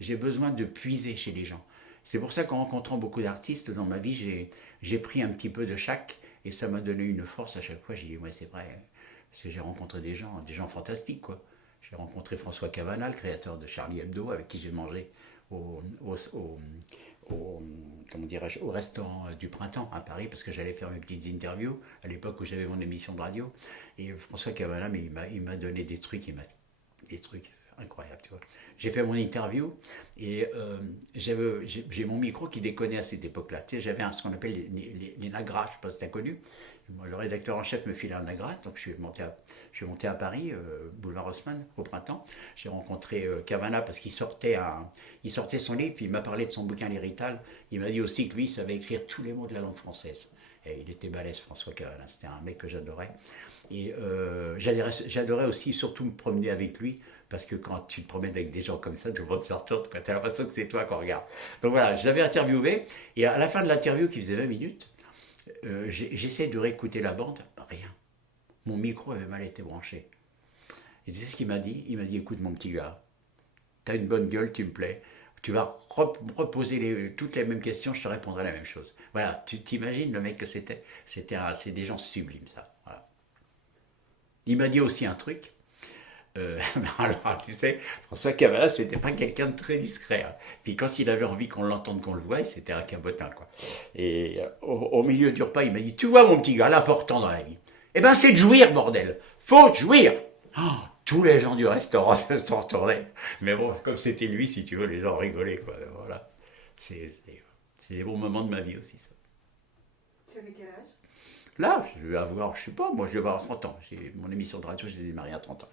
J'ai besoin de puiser chez les gens. C'est pour ça qu'en rencontrant beaucoup d'artistes dans ma vie, j'ai pris un petit peu de chaque et ça m'a donné une force à chaque fois. J'ai dit, ouais, c'est vrai. Parce que j'ai rencontré des gens fantastiques, quoi. J'ai rencontré François Cavana, le créateur de Charlie Hebdo, avec qui j'ai mangé au, au, au, au, comment dirais-je, au restaurant du Printemps à Paris, parce que j'allais faire mes petites interviews à l'époque où j'avais mon émission de radio. Et François Cavana, mais il m'a donné des trucs incroyables, tu vois. J'ai fait mon interview et j'ai mon micro qui déconnait à cette époque-là. Tu sais, j'avais ce qu'on appelle les Nagra, je ne sais pas si tu as connu. Moi, le rédacteur en chef me filait un Nagra, donc je suis monté à Paris, boulevard Haussmann, au printemps. J'ai rencontré Cavana parce il sortait son livre, puis il m'a parlé de son bouquin L'Hérital. Il m'a dit aussi que lui, il savait écrire tous les mots de la langue française. Et il était balèze, François Cavana. C'était un mec que j'adorais. Et j'adorais aussi surtout me promener avec lui, parce que quand tu te promènes avec des gens comme ça, tout le monde se retourne, tu as l'impression que c'est toi qu'on regarde. Donc voilà, je l'avais interviewé, et à la fin de l'interview, qui faisait 20 minutes, j'essaie de réécouter la bande, rien. Mon micro avait mal été branché. Et c'est ce qu'il m'a dit. Il m'a dit, écoute mon petit gars, t'as une bonne gueule, tu me plais. Tu vas reposer toutes les mêmes questions, je te répondrai la même chose. Voilà, tu t'imagines le mec que c'était. C'est des gens sublimes, ça. Voilà. Il m'a dit aussi un truc. Alors, tu sais, François Cavalla, c'était pas quelqu'un de très discret, hein. Puis quand il avait envie qu'on l'entende, qu'on le voie, c'était un cabotin, quoi. Et au milieu du repas, il m'a dit, tu vois, mon petit gars, l'important dans la vie, eh ben, c'est de jouir, bordel. Faut jouir. Oh, tous les gens du restaurant se sont retournés. Mais bon, comme c'était lui, si tu veux, les gens rigolaient, quoi. Voilà. C'est des bons moments de ma vie aussi, ça. Tu avais quel âge? Là, je vais avoir, je sais pas, moi, je vais avoir 30 ans. J'ai mon émission de radio, j'ai démarré à 30 ans.